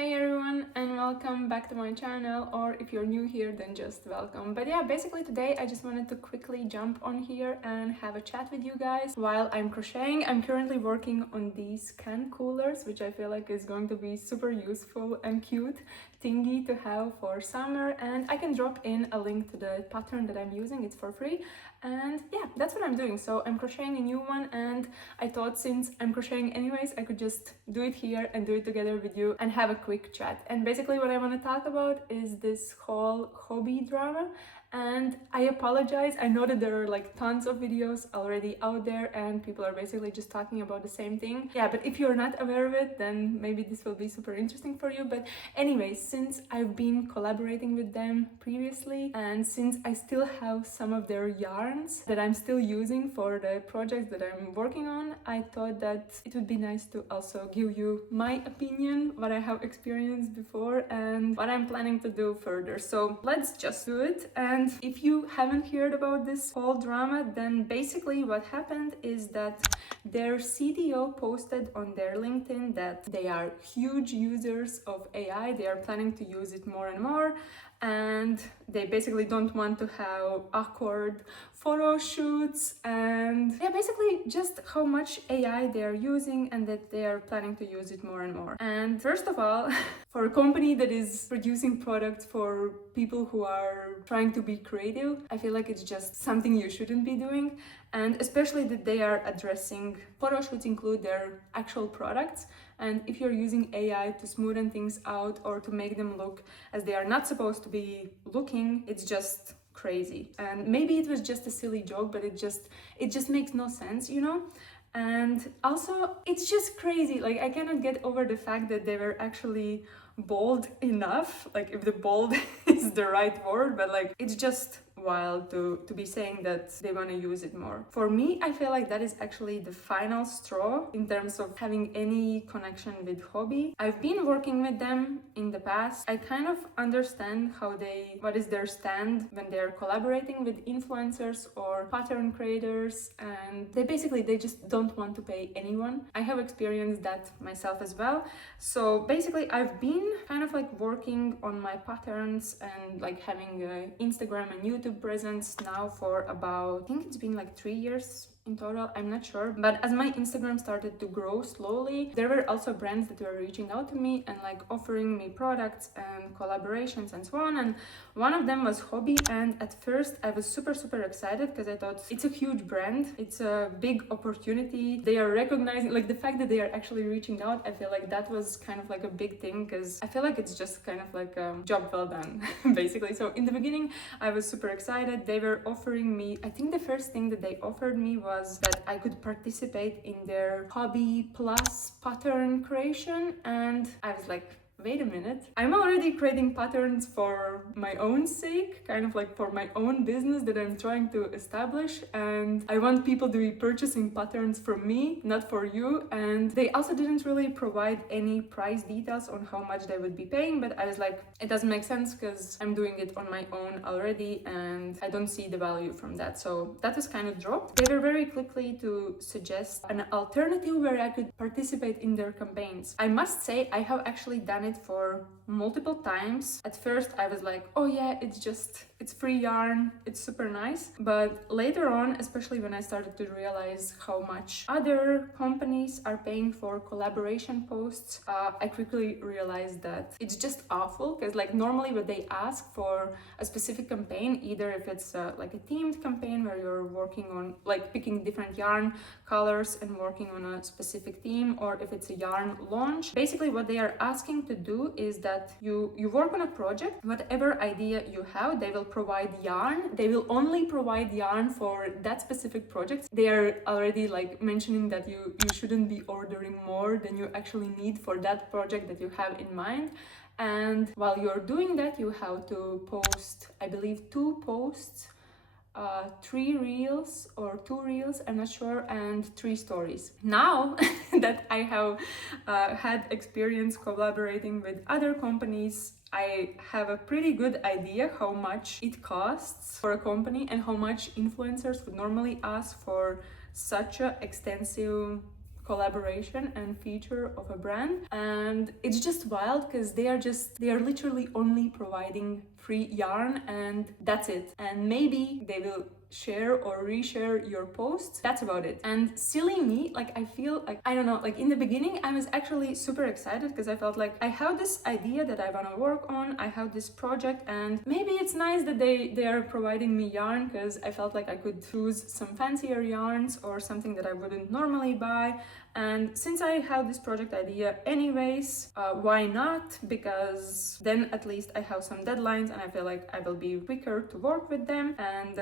Hey everyone, and welcome back to my channel, or if you're new here then just welcome. But yeah, basically today I just wanted to quickly jump on here and have a chat with you guys while I'm crocheting. I'm currently working on these can coolers, which I feel like is going to be super useful and cute thingy to have for summer, and I can drop in a link to the pattern that I'm using. It's for free, and yeah, that's what I'm doing. So I'm crocheting a new one, and I thought since I'm crocheting anyways, I could just do it here and do it together with you and have a quick chat. And basically what I want to talk about is this whole Hobbii drama. And I apologize, I know that there are like tons of videos already out there and people are basically just talking about the same thing. Yeah, but if you're not aware of it, then maybe this will be super interesting for you. But anyway, since I've been collaborating with them previously, and since I still have some of their yarns that I'm still using for the projects that I'm working on, I thought that it would be nice to also give you my opinion, what I have experienced before and what I'm planning to do further. So let's just do it. And if you haven't heard about this whole drama, then basically what happened is that their CTO posted on their LinkedIn that they are huge users of AI. They are planning to use it more and more, and they basically don't want to have awkward photo shoots, and yeah, basically just how much AI they are using and that they are planning to use it more and more. And first of all, for a company that is producing products for people who are trying to be creative, I feel like it's just something you shouldn't be doing. And especially that they are addressing photo shoots include their actual products, and if you're using AI to smoothen things out or to make them look as they are not supposed to be looking, it's just crazy. And maybe it was just a silly joke, but it just makes no sense, you know? And also it's just crazy. Like, I cannot get over the fact that they were actually bold enough, like if the bold is the right word, but like it's just wild to be saying that they want to use it more. For me, I feel like that is actually the final straw in terms of having any connection with Hobbii. I've been working with them in the past. I kind of understand what is their stand when they're collaborating with influencers or pattern creators, and they just don't want to pay anyone. I have experienced that myself as well. So basically I've been kind of like working on my patterns and like having an Instagram and YouTube presence now for about, I think it's been like 3 years in total, I'm not sure. But as my Instagram started to grow slowly, there were also brands that were reaching out to me and like offering me products and collaborations and so on, and one of them was Hobbii. And at first I was super excited because I thought it's a huge brand, it's a big opportunity, they are recognizing, like the fact that they are actually reaching out, I feel like that was kind of like a big thing, because I feel like it's just kind of like a job well done basically. So in the beginning I was super excited. They were offering me, I think the first thing that they offered me was that I could participate in their Hobbii Plus pattern creation, and I was like, wait a minute, I'm already creating patterns for my own sake, kind of like for my own business that I'm trying to establish, and I want people to be purchasing patterns from me, not for you. And they also didn't really provide any price details on how much they would be paying, but I was like, it doesn't make sense because I'm doing it on my own already and I don't see the value from that. So that was kind of dropped. They were very quickly to suggest an alternative where I could participate in their campaigns. I must say I have actually done it for multiple times. At first I was like, oh yeah, it's free yarn, it's super nice. But later on, especially when I started to realize how much other companies are paying for collaboration posts, I quickly realized that it's just awful, because like normally what they ask for a specific campaign, either if it's like a themed campaign where you're working on like picking different yarn colors and working on a specific theme, or if it's a yarn launch, basically what they are asking to do is that you work on a project, whatever idea you have, they will provide yarn. They will only provide yarn for that specific project. They are already like mentioning that you shouldn't be ordering more than you actually need for that project that you have in mind. And while you're doing that, you have to post, I believe, 2 posts, 3 reels or 2 reels, I'm not sure, and 3 stories. Now that I have had experience collaborating with other companies, I have a pretty good idea how much it costs for a company and how much influencers would normally ask for such an extensive collaboration and feature of a brand, and it's just wild because they are literally only providing free yarn and that's it, and maybe they will share or reshare your posts. That's about it. And silly me, like I feel like, I don't know, like in the beginning I was actually super excited because I felt like I have this idea that I want to work on, I have this project, and maybe it's nice that they are providing me yarn, because I felt like I could choose some fancier yarns or something that I wouldn't normally buy. And since I have this project idea anyways, why not? Because then at least I have some deadlines and I feel like I will be quicker to work with them and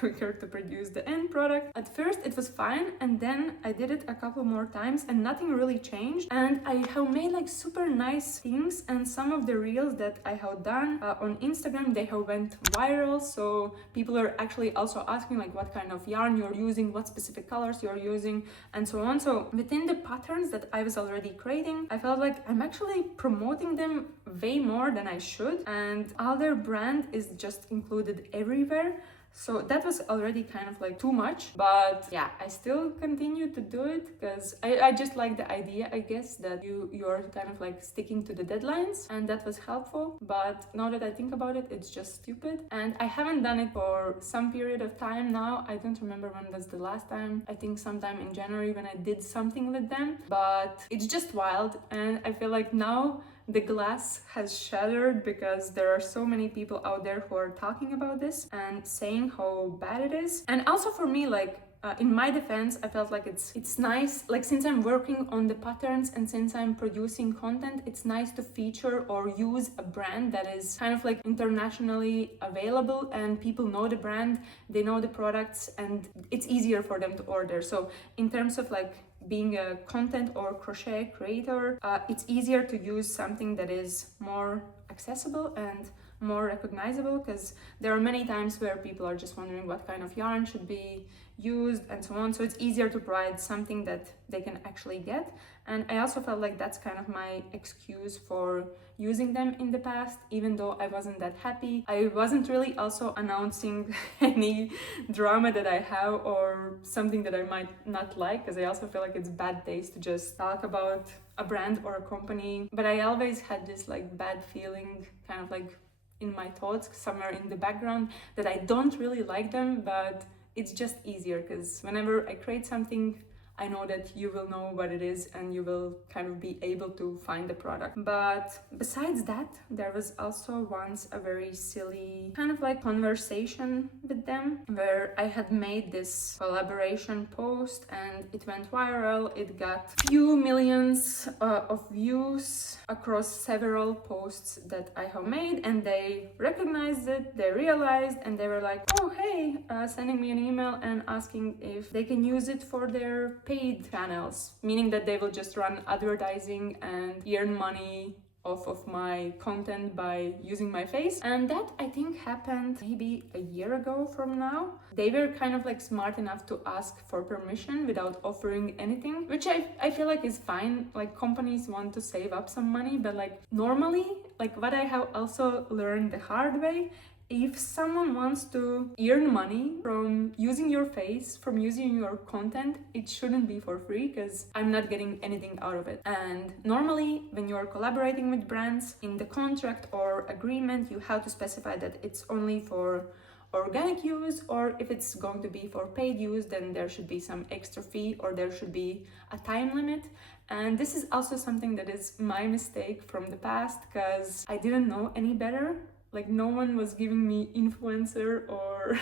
quicker to produce the end product. At first it was fine, and then I did it a couple more times and nothing really changed, and I have made like super nice things, and some of the reels that I have done on Instagram, they have went viral, so people are actually also asking like what kind of yarn you're using, what specific colors you're using, and so on. So within the patterns that I was already creating, I felt like I'm actually promoting them way more than I should, and other brand is just included everywhere. So that was already kind of like too much, but yeah, I still continue to do it because I just like the idea, I guess, that you're kind of like sticking to the deadlines, and that was helpful. But now that I think about it, it's just stupid, and I haven't done it for some period of time now. I don't remember when was the last time. I think sometime in January when I did something with them, but it's just wild, and I feel like now the glass has shattered because there are so many people out there who are talking about this and saying how bad it is. And also for me, like in my defense, I felt like it's nice, like since I'm working on the patterns and since I'm producing content, it's nice to feature or use a brand that is kind of like internationally available, and people know the brand, they know the products, and it's easier for them to order. So in terms of like being a content or crochet creator, it's easier to use something that is more accessible and more recognizable, because there are many times where people are just wondering what kind of yarn should be used and so on. So it's easier to provide something that they can actually get. And I also felt like that's kind of my excuse for using them in the past, even though I wasn't that happy. I wasn't really also announcing any drama that I have or something that I might not like, because I also feel like it's bad taste to just talk about a brand or a company. But I always had this like bad feeling kind of like in my thoughts somewhere in the background that I don't really like them, but it's just easier because whenever I create something, I know that you will know what it is and you will kind of be able to find the product. But besides that, there was also once a very silly kind of like conversation with them where I had made this collaboration post and it went viral. It got few millions of views across several posts that I have made, and they recognized it, they realized, and they were like, oh hey, sending me an email and asking if they can use it for their paid channels, meaning that they will just run advertising and earn money off of my content by using my face. And that I think happened maybe a year ago from now. They were kind of like smart enough to ask for permission without offering anything, which I feel like is fine. Like companies want to save up some money, but like normally, like what I have also learned the hard way, if someone wants to earn money from using your face, from using your content, it shouldn't be for free, because I'm not getting anything out of it. And normally when you're collaborating with brands, in the contract or agreement, you have to specify that it's only for organic use, or if it's going to be for paid use, then there should be some extra fee or there should be a time limit. And this is also something that is my mistake from the past, because I didn't know any better. Like no one was giving me influencer or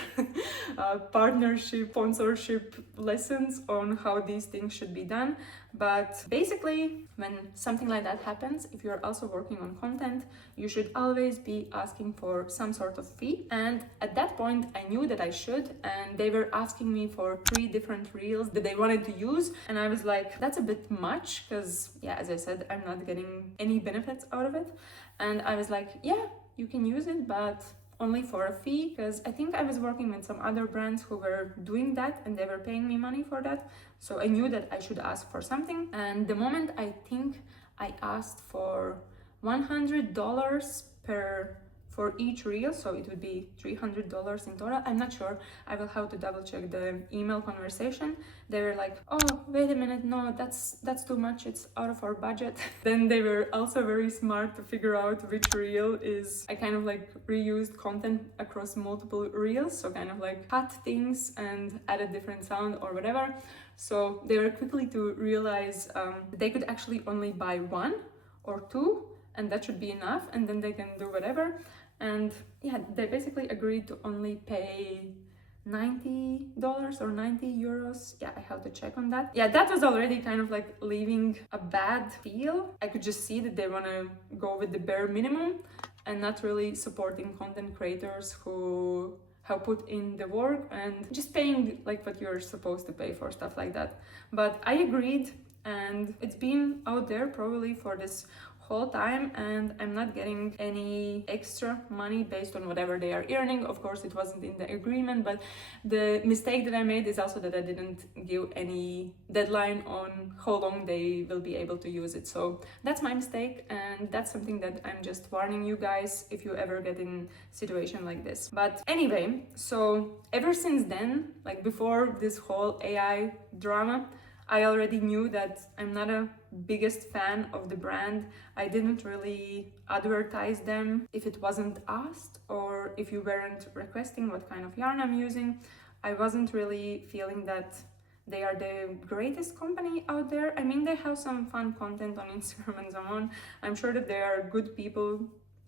partnership, sponsorship lessons on how these things should be done. But basically, when something like that happens, if you're also working on content, you should always be asking for some sort of fee. And at that point, I knew that I should, and they were asking me for 3 different reels that they wanted to use. And I was like, that's a bit much, because yeah, as I said, I'm not getting any benefits out of it. And I was like, yeah, you can use it, but only for a fee, because I think I was working with some other brands who were doing that and they were paying me money for that. So I knew that I should ask for something. And the moment I think I asked for $100 per for each reel, so it would be $300 in total. I'm not sure, I will have to double check the email conversation. They were like, oh wait a minute, no, that's too much, it's out of our budget. Then they were also very smart to figure out which reel is, I kind of like reused content across multiple reels, so kind of like cut things and added different sound or whatever. So they were quickly to realize they could actually only buy one or two, and that should be enough, and then they can do whatever. And yeah, they basically agreed to only pay $90 or 90 euros. Yeah, I have to check on that. Yeah, that was already kind of like leaving a bad feel. I could just see that they want to go with the bare minimum and not really supporting content creators who have put in the work and just paying like what you're supposed to pay for stuff like that. But I agreed, and it's been out there probably for this whole time, and I'm not getting any extra money based on whatever they are earning. Of course, it wasn't in the agreement, but the mistake that I made is also that I didn't give any deadline on how long they will be able to use it. So that's my mistake, and that's something that I'm just warning you guys if you ever get in a situation like this. But anyway, so ever since then, like before this whole AI drama, I already knew that I'm not a biggest fan of the brand. I didn't really advertise them if it wasn't asked, or if you weren't requesting what kind of yarn I'm using. I wasn't really feeling that they are the greatest company out there. I mean, they have some fun content on Instagram and so on. I'm sure that there are good people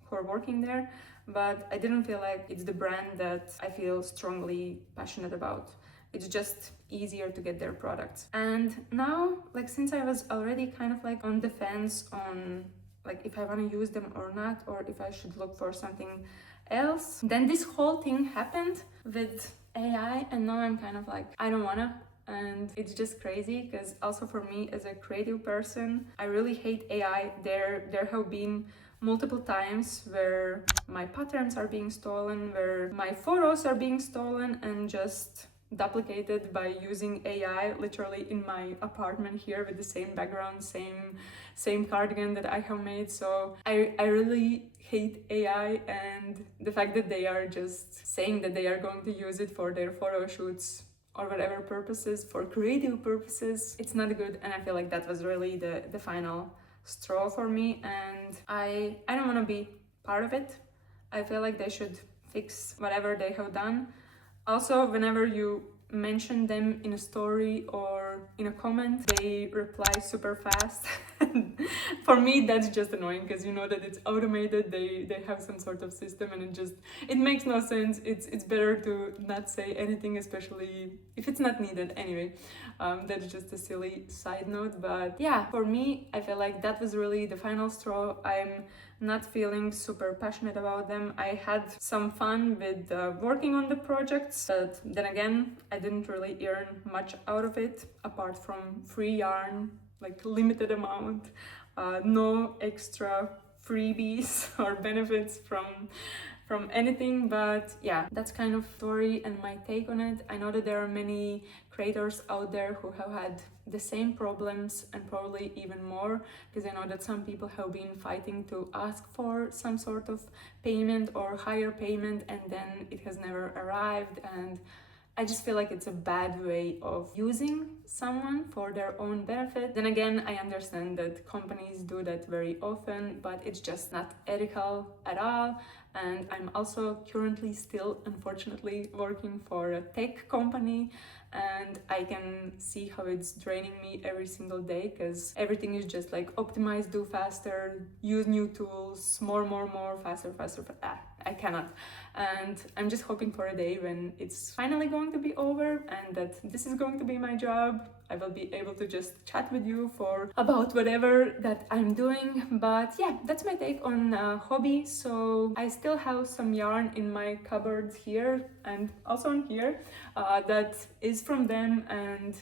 who are working there, but I didn't feel like it's the brand that I feel strongly passionate about. It's just easier to get their products. And now, like, since I was already kind of like on the fence on like if I want to use them or not, or if I should look for something else, then this whole thing happened with AI, and now I'm kind of like, I don't wanna. And it's just crazy because also for me as a creative person, I really hate AI. There have been multiple times where my patterns are being stolen, where my photos are being stolen and just duplicated by using AI, literally in my apartment here with the same background, same cardigan that I have made. So I really hate AI, and the fact that they are just saying that they are going to use it for their photo shoots or whatever purposes, for creative purposes, it's not good. And I feel like that was really the final straw for me, and I don't want to be part of it. I feel like they should fix whatever they have done. Also, whenever you mention them in a story or in a comment, they reply super fast. For me, that's just annoying because you know that it's automated. They have some sort of system, and it makes no sense. It's better to not say anything, especially if it's not needed. Anyway, that's just a silly side note. But yeah, for me, I feel like that was really the final straw. I'm not feeling super passionate about them. I had some fun with working on the projects, but then again, I didn't really earn much out of it apart from free yarn, like limited amount, no extra freebies or benefits from anything. But yeah, that's kind of story and my take on it. I know that there are many creators out there who have had the same problems and probably even more, because I know that some people have been fighting to ask for some sort of payment or higher payment, and then it has never arrived. And I just feel like it's a bad way of using someone for their own benefit. Then again, I understand that companies do that very often, but it's just not ethical at all. And I'm also currently still, unfortunately, working for a tech company, and I can see how it's draining me every single day, because everything is just like optimize, do faster, use new tools, more, faster. I cannot. And I'm just hoping for a day when it's finally going to be over and that this is going to be my job. I will be able to just chat with you for about whatever that I'm doing. But yeah, that's my take on Hobbii. So I still have some yarn in my cupboards here and also in here that is from them, and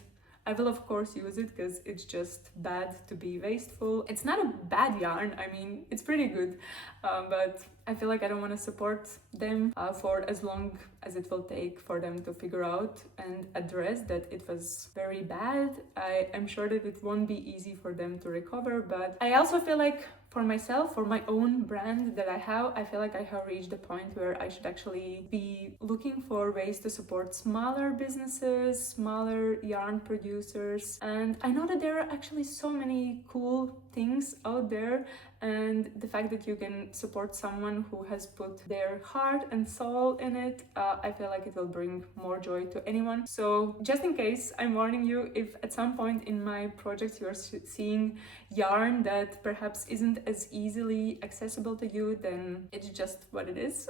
I will of course use it because it's just bad to be wasteful. It's not a bad yarn, I mean, it's pretty good, but I feel like I don't want to support them for as long as it will take for them to figure out and address that it was very bad. I'm sure that it won't be easy for them to recover, but I also feel like for myself, for my own brand that I have, I feel like I have reached the point where I should actually be looking for ways to support smaller businesses, smaller yarn producers. And I know that there are actually so many cool things out there, and the fact that you can support someone who has put their heart and soul in it, I feel like it will bring more joy to anyone. So just in case, I'm warning you, if at some point in my projects you're seeing yarn that perhaps isn't as easily accessible to you, then it's just what it is.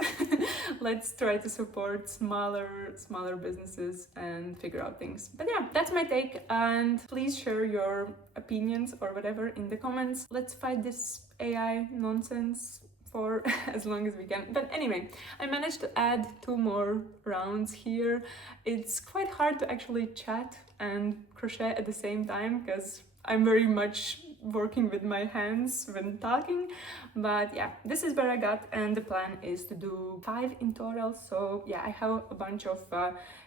Let's try to support smaller businesses and figure out things. But yeah, that's my take, and please share your opinions or whatever in the comments. Let's fight this AI nonsense for as long as we can. But anyway, I managed to add 2 more rounds here. It's quite hard to actually chat and crochet at the same time because I'm very much working with my hands when talking. But yeah, this is what I got, and the plan is to do 5 in total. So yeah, I have a bunch of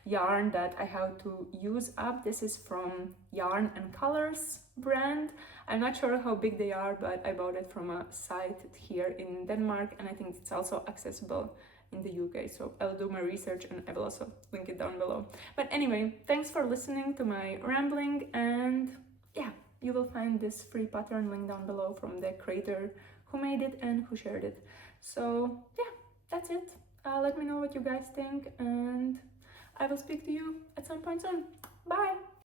yarn that I have to use up. This is from Yarn and Colors brand. I'm not sure how big they are, but I bought it from a site here in Denmark, and I think it's also accessible in the UK. So I'll do my research and I will also link it down below. But anyway, thanks for listening to my rambling, and yeah, you will find this free pattern link down below from the creator who made it and who shared it. So yeah, that's it. Let me know what you guys think, and I will speak to you at some point soon. Bye!